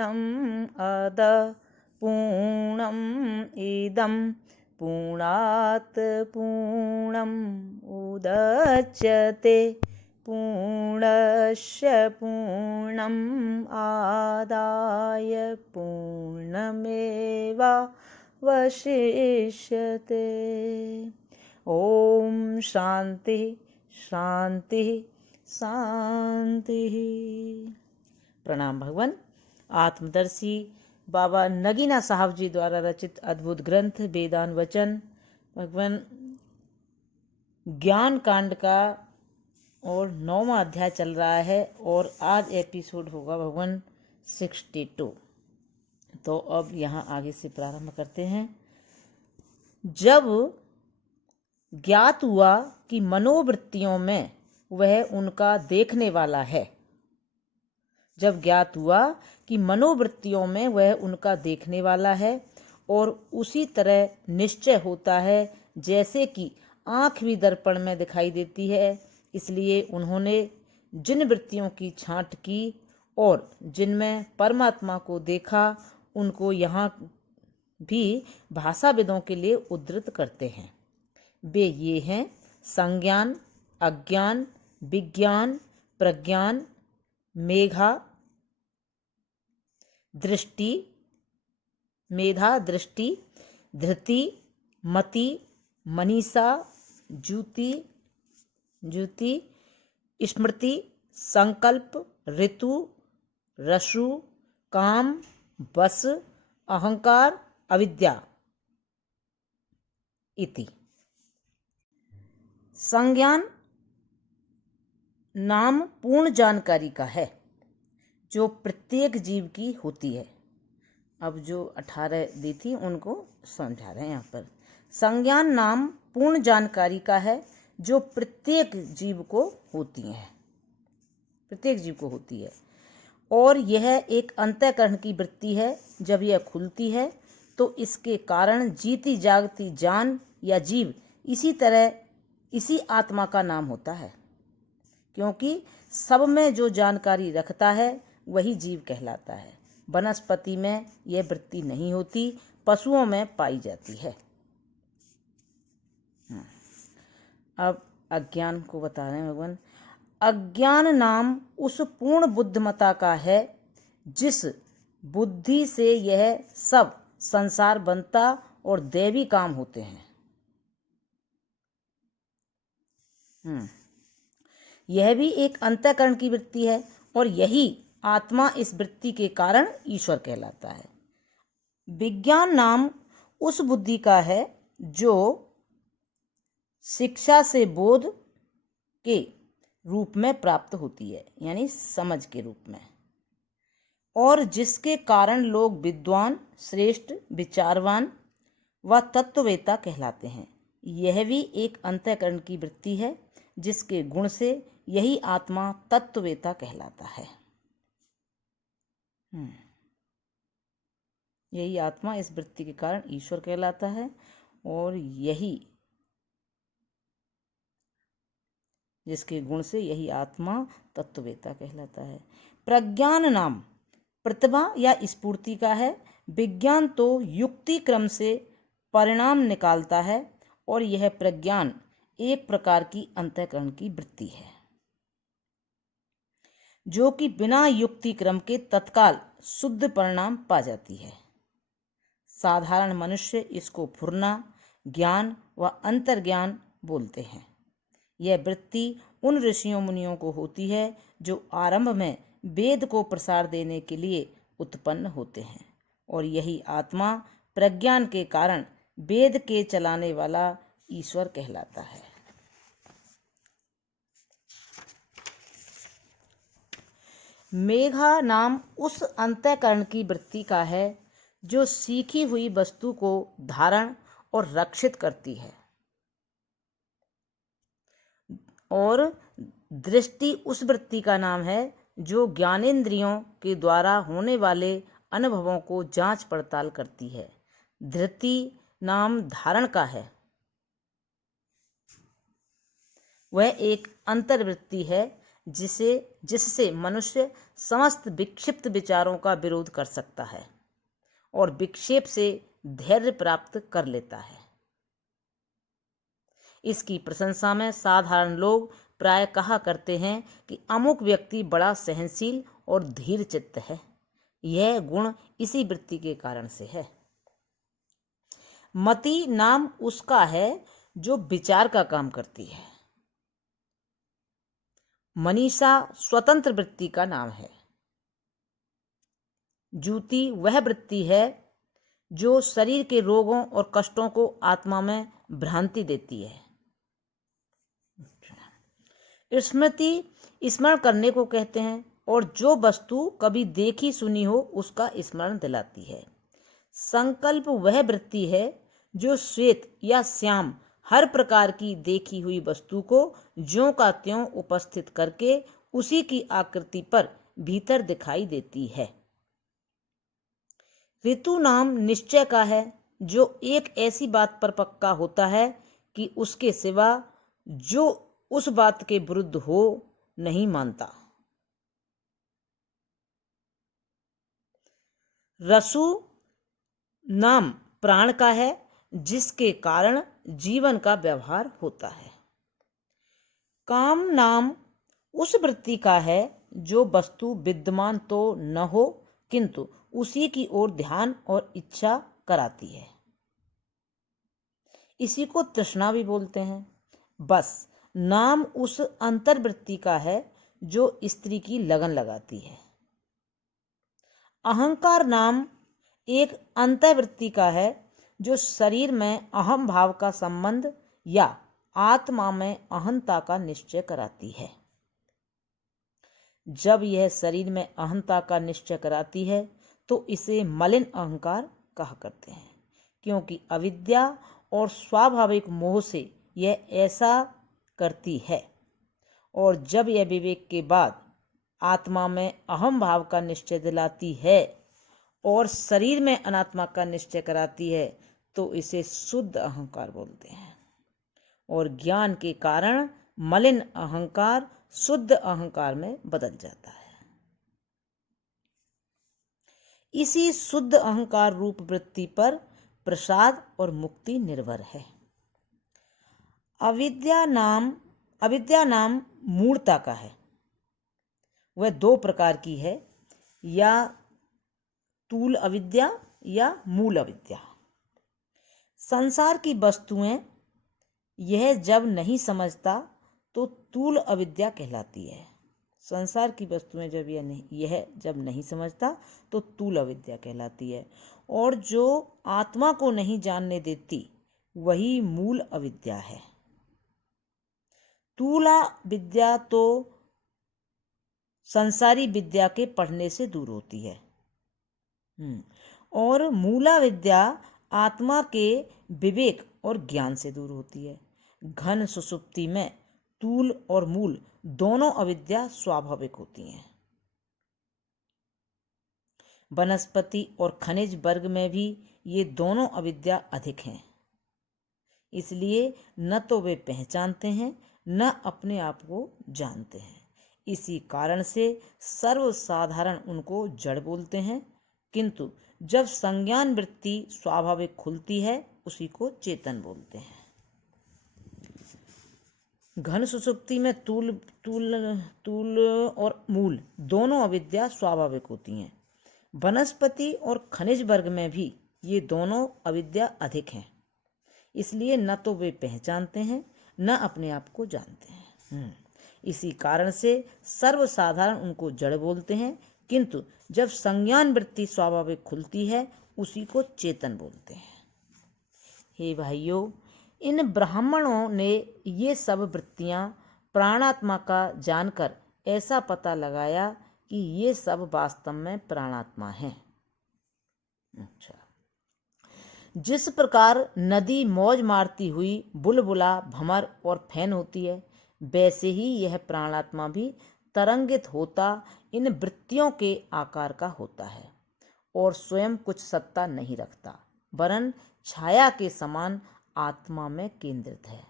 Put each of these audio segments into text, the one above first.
अद पूर्णम् इदं पूर्णात् पूर्णम् उदच्यते पूर्णस्य पूर्णम् आदाय पूर्णमेवावशिष्यते। ओम शांति शांति शांति। प्रणाम भगवान। आत्मदर्शी बाबा नगीना साहब जी द्वारा रचित अद्भुत ग्रंथ वेदांत वचन भगवान ज्ञान कांड का और 9वां अध्याय चल रहा है और आज एपिसोड होगा भगवान 62। तो अब यहाँ आगे से प्रारंभ करते हैं। जब ज्ञात हुआ कि मनोवृत्तियों में वह उनका देखने वाला है, जब ज्ञात हुआ कि मनोवृत्तियों में वह उनका देखने वाला है और उसी तरह निश्चय होता है जैसे कि आँख भी दर्पण में दिखाई देती है, इसलिए उन्होंने जिन वृत्तियों की छांट की और जिनमें परमात्मा को देखा उनको यहाँ भी भाषाविदों के लिए उद्धृत करते हैं। वे ये हैं संज्ञान, अज्ञान, विज्ञान, प्रज्ञान, मेधा, दृष्टि, धृति, मति, मनीषा, ज्योति, स्मृति, संकल्प, ऋतु, रसु, काम, बस, अहंकार, अविद्या इति। संज्ञान नाम पूर्ण जानकारी का है जो प्रत्येक जीव की होती है। अब जो 18 दी थी उनको समझा रहे हैं यहाँ पर। संज्ञान नाम पूर्ण जानकारी का है जो प्रत्येक जीव को होती है, प्रत्येक जीव को होती है। और यह एक अंतःकरण की वृत्ति है। जब यह खुलती है तो इसके कारण जीती जागती जान या जीव इसी आत्मा का नाम होता है, क्योंकि सब में जो जानकारी रखता है वही जीव कहलाता है। वनस्पति में यह वृत्ति नहीं होती, पशुओं में पाई जाती है। अब अज्ञान को बता रहे हैं भगवान। अज्ञान नाम उस पूर्ण बुद्धिमता का है जिस बुद्धि से यह सब संसार बनता और दैवी काम होते हैं। यह भी एक अंतःकरण की वृत्ति है और यही आत्मा इस वृत्ति के कारण ईश्वर कहलाता है। विज्ञान नाम उस बुद्धि का है जो शिक्षा से बोध के रूप में प्राप्त होती है, यानी समझ के रूप में, और जिसके कारण लोग विद्वान, श्रेष्ठ, विचारवान व तत्ववेता कहलाते हैं। यह भी एक अंतःकरण की वृत्ति है जिसके गुण से यही आत्मा तत्ववेता कहलाता है। यही आत्मा इस वृत्ति के कारण ईश्वर कहलाता है और यही जिसके गुण से यही आत्मा तत्ववेता कहलाता है। प्रज्ञान नाम प्रतिभा या स्फूर्ति का है। विज्ञान तो युक्ति क्रम से परिणाम निकालता है और यह प्रज्ञान एक प्रकार की अंतःकरण की वृत्ति है जो कि बिना युक्ति क्रम के तत्काल शुद्ध परिणाम पा जाती है। साधारण मनुष्य इसको फुरना, ज्ञान व अंतर्ज्ञान बोलते हैं। यह वृत्ति उन ऋषियों मुनियों को होती है जो आरंभ में वेद को प्रसार देने के लिए उत्पन्न होते हैं, और यही आत्मा प्रज्ञान के कारण वेद के चलाने वाला ईश्वर कहलाता है। मेघा नाम उस अंतःकरण की वृत्ति का है जो सीखी हुई वस्तु को धारण और रक्षित करती है, और दृष्टि उस वृत्ति का नाम है जो ज्ञानेंद्रियों के द्वारा होने वाले अनुभवों को जांच पड़ताल करती है। धृति नाम धारण का है। वह एक अंतर्वृत्ति है जिससे मनुष्य समस्त विक्षिप्त विचारों का विरोध कर सकता है और विक्षेप से धैर्य प्राप्त कर लेता है। इसकी प्रशंसा में साधारण लोग प्राय कहा करते हैं कि अमुक व्यक्ति बड़ा सहनशील और धीर चित्त है। यह गुण इसी वृत्ति के कारण से है। मति नाम उसका है जो विचार का काम करती है। मनीषा स्वतंत्र वृत्ति का नाम है। जूती वह वृत्ति है जो शरीर के रोगों और कष्टों को आत्मा में भ्रांति देती है। स्मृति स्मरण करने को कहते हैं और जो वस्तु कभी देखी सुनी हो उसका स्मरण दिलाती है। संकल्प वह वृत्ति है जो श्वेत या श्याम हर प्रकार की देखी हुई वस्तु को ज्यों का त्यों उपस्थित करके उसी की आकृति पर भीतर दिखाई देती है। ऋतु नाम निश्चय का है जो एक ऐसी बात पर पक्का होता है कि उसके सिवा जो उस बात के विरुद्ध हो नहीं मानता। रसु नाम प्राण का है जिसके कारण जीवन का व्यवहार होता है। काम नाम उस वृत्ति का है जो वस्तु विद्यमान तो न हो किंतु उसी की ओर ध्यान और इच्छा कराती है। इसी को तृष्णा भी बोलते हैं। बस नाम उस अंतर्वृत्ति का है जो स्त्री की लगन लगाती है। अहंकार नाम एक अंतर्वृत्ति का है जो शरीर में अहम भाव का संबंध या आत्मा में अहंता का निश्चय कराती है। जब यह शरीर में अहंता का निश्चय कराती है तो इसे मलिन अहंकार कहा करते हैं, क्योंकि अविद्या और स्वाभाविक मोह से यह ऐसा करती है। और जब यह विवेक के बाद आत्मा में अहम भाव का निश्चय दिलाती है और शरीर में अनात्मा का निश्चय कराती है तो इसे शुद्ध अहंकार बोलते हैं। और ज्ञान के कारण मलिन अहंकार शुद्ध अहंकार में बदल जाता है। इसी शुद्ध अहंकार रूप वृत्ति पर प्रसाद और मुक्ति निर्भर है। अविद्या नाम मूढ़ता का है। वह दो प्रकार की है, या तूल अविद्या या मूल अविद्या। संसार की वस्तुएं यह जब नहीं समझता तो तूल अविद्या कहलाती है। संसार की वस्तुएं जब नहीं समझता तो तूल अविद्या कहलाती है। और जो आत्मा को नहीं जानने देती वही मूल अविद्या है। तूला विद्या तो संसारी विद्या के पढ़ने से दूर होती है और मूला विद्या आत्मा के विवेक और ज्ञान से दूर होती है। घन सुषुप्ति में तूल और मूल दोनों अविद्या स्वाभाविक होती हैं। वनस्पति और खनिज वर्ग में भी ये दोनों अविद्या अधिक हैं। इसलिए न तो वे पहचानते हैं न अपने आप को जानते हैं। इसी कारण से सर्वसाधारण उनको जड़ बोलते हैं, किंतु जब संज्ञान वृत्ति स्वाभाविक खुलती है उसी को चेतन बोलते हैं। घन सुषुप्ति में तूल और मूल दोनों अविद्या स्वाभाविक होती हैं। वनस्पति और खनिज वर्ग में भी ये दोनों अविद्या अधिक हैं। इसलिए न तो वे पहचानते हैं न अपने आप को जानते हैं। इसी कारण से सर्वसाधारण उनको जड़ बोलते हैं, किंतु जब संज्ञान वृत्ति स्वाभाविक खुलती है उसी को चेतन बोलते हैं। हे भाइयों, इन ब्राह्मणों ने ये सब वृत्तियां प्राणात्मा का जानकर ऐसा पता लगाया कि ये सब वास्तव में प्राणात्मा हैं। अच्छा, जिस प्रकार नदी मौज मारती हुई बुलबुला, भंवर और फैन होती है, वैसे ही यह प्राणात्मा भी तरंगित होता इन वृत्तियों के आकार का होता है और स्वयं कुछ सत्ता नहीं रखता, वरन छाया के समान आत्मा में केंद्रित है।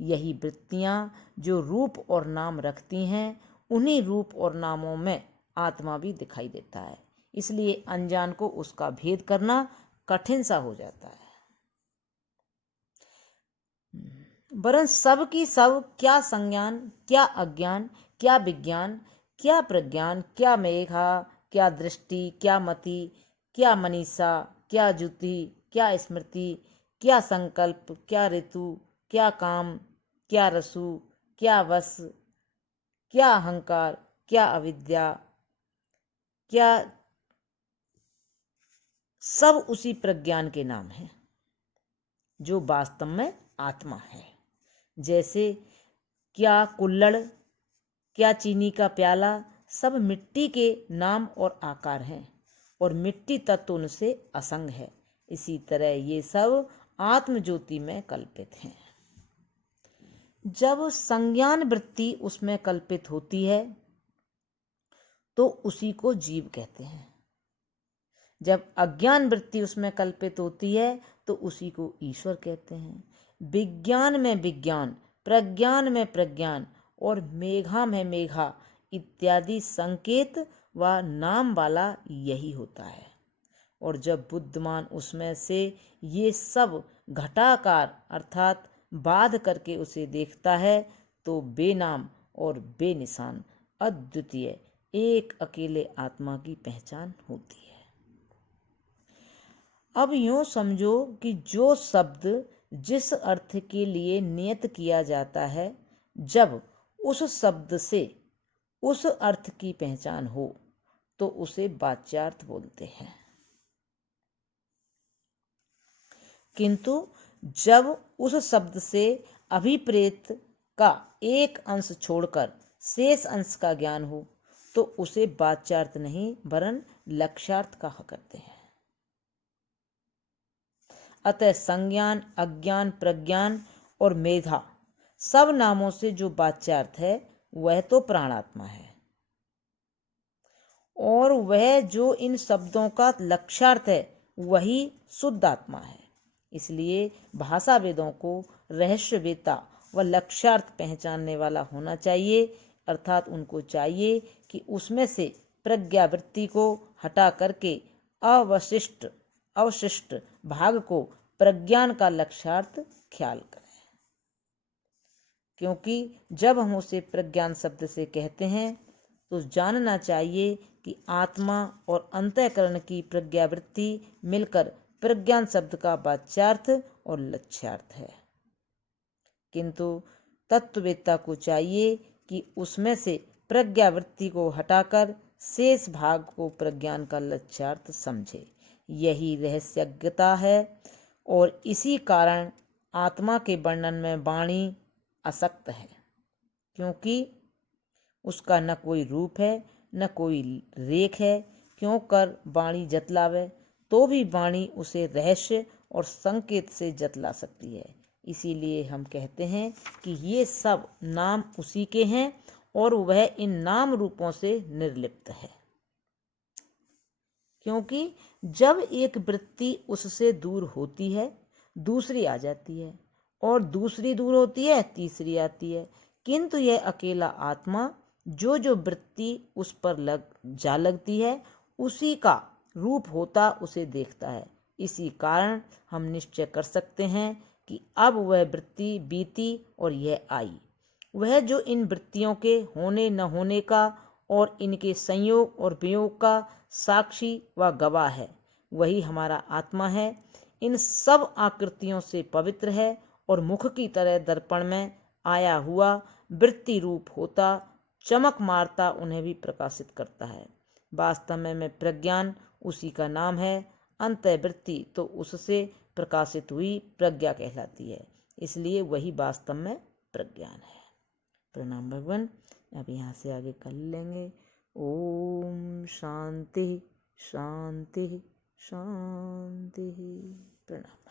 यही वृत्तियां जो रूप और नाम रखती हैं उन्हीं रूप और नामों में आत्मा भी दिखाई देता है। इसलिए अनजान को उसका भेद करना कठिन सा हो जाता है। वरन सब की सब क्या संज्ञान, क्या अज्ञान, क्या विज्ञान, क्या प्रज्ञान, क्या मेघा, क्या दृष्टि, क्या मति, क्या मनीषा, क्या ज्योति, क्या स्मृति, क्या संकल्प, क्या ऋतु, क्या काम, क्या रसु, क्या वश, क्या अहंकार, क्या अविद्या, क्या, सब उसी प्रज्ञान के नाम हैं जो वास्तव में आत्मा है। जैसे क्या कुल्हड़, क्या चीनी का प्याला, सब मिट्टी के नाम और आकार हैं और मिट्टी तत्व उनसे असंग है। इसी तरह ये सब आत्म ज्योति में कल्पित हैं। जब संज्ञान वृत्ति उसमें कल्पित होती है तो उसी को जीव कहते हैं। जब अज्ञान वृत्ति उसमें कल्पित होती है तो उसी को ईश्वर कहते हैं। विज्ञान में विज्ञान, प्रज्ञान में प्रज्ञान और मेघा में मेघा इत्यादि संकेत व नाम वाला यही होता है। और जब बुद्धिमान उसमें से ये सब घटाकार अर्थात बाध करके उसे देखता है तो बेनाम और बेनिशान अद्वितीय एक अकेले आत्मा की पहचान होती है। अब यूं समझो कि जो शब्द जिस अर्थ के लिए नियत किया जाता है, जब उस शब्द से उस अर्थ की पहचान हो तो उसे वाच्यार्थ बोलते हैं। किंतु जब उस शब्द से अभिप्रेत का एक अंश छोड़कर शेष अंश का ज्ञान हो तो उसे वाच्यार्थ नहीं वरन लक्ष्यार्थ कहा करते हैं। अतः संज्ञान, अज्ञान, प्रज्ञान और मेधा सब नामों से जो वाच्यार्थ है वह तो प्राणात्मा है और वह जो इन शब्दों का लक्ष्यार्थ है वही शुद्ध आत्मा है। इसलिए भाषा वेदों को रहस्यवेत्ता व लक्ष्यार्थ पहचानने वाला होना चाहिए, अर्थात उनको चाहिए कि उसमें से प्रज्ञावृत्ति को हटा करके अवशिष्ट भाग को प्रज्ञान का लक्ष्यार्थ ख्याल करें। क्योंकि जब हम उसे प्रज्ञान शब्द से कहते हैं तो जानना चाहिए कि आत्मा और अंतःकरण की प्रज्ञावृत्ति मिलकर प्रज्ञान शब्द का वाच्यार्थ और लक्ष्यार्थ है। किंतु तत्ववेत्ता को चाहिए कि उसमें से प्रज्ञावृत्ति को हटाकर शेष भाग को प्रज्ञान का लक्ष्यार्थ समझे। यही रहस्यज्ञता है और इसी कारण आत्मा के वर्णन में वाणी असक्त है, क्योंकि उसका न कोई रूप है न कोई रेख है। क्यों कर वाणी जतलावे तो भी वाणी उसे रहस्य और संकेत से जतला सकती है। इसीलिए हम कहते हैं कि ये सब नाम उसी के हैं और वह इन नाम रूपों से निर्लिप्त है। क्योंकि जब एक वृत्ति उससे दूर होती है दूसरी आ जाती है और दूसरी दूर होती है तीसरी आती है, किंतु यह अकेला आत्मा जो जो वृत्ति उस पर जा लगती है उसी का रूप होता उसे देखता है। इसी कारण हम निश्चय कर सकते हैं कि अब वह वृत्ति बीती और यह आई। वह जो इन वृत्तियों के होने न होने का और इनके संयोग और वियोग का साक्षी व गवाह है वही हमारा आत्मा है। इन सब आकृतियों से पवित्र है और मुख की तरह दर्पण में आया हुआ वृत्ति रूप होता चमक मारता उन्हें भी प्रकाशित करता है। वास्तव में प्रज्ञान उसी का नाम है। अंतःवृत्ति तो उससे प्रकाशित हुई प्रज्ञा कहलाती है, इसलिए वही वास्तव में प्रज्ञान है। प्रणाम भगवान। अब यहाँ से आगे कर लेंगे। ओम शांति शांति शांति। प्रणाम।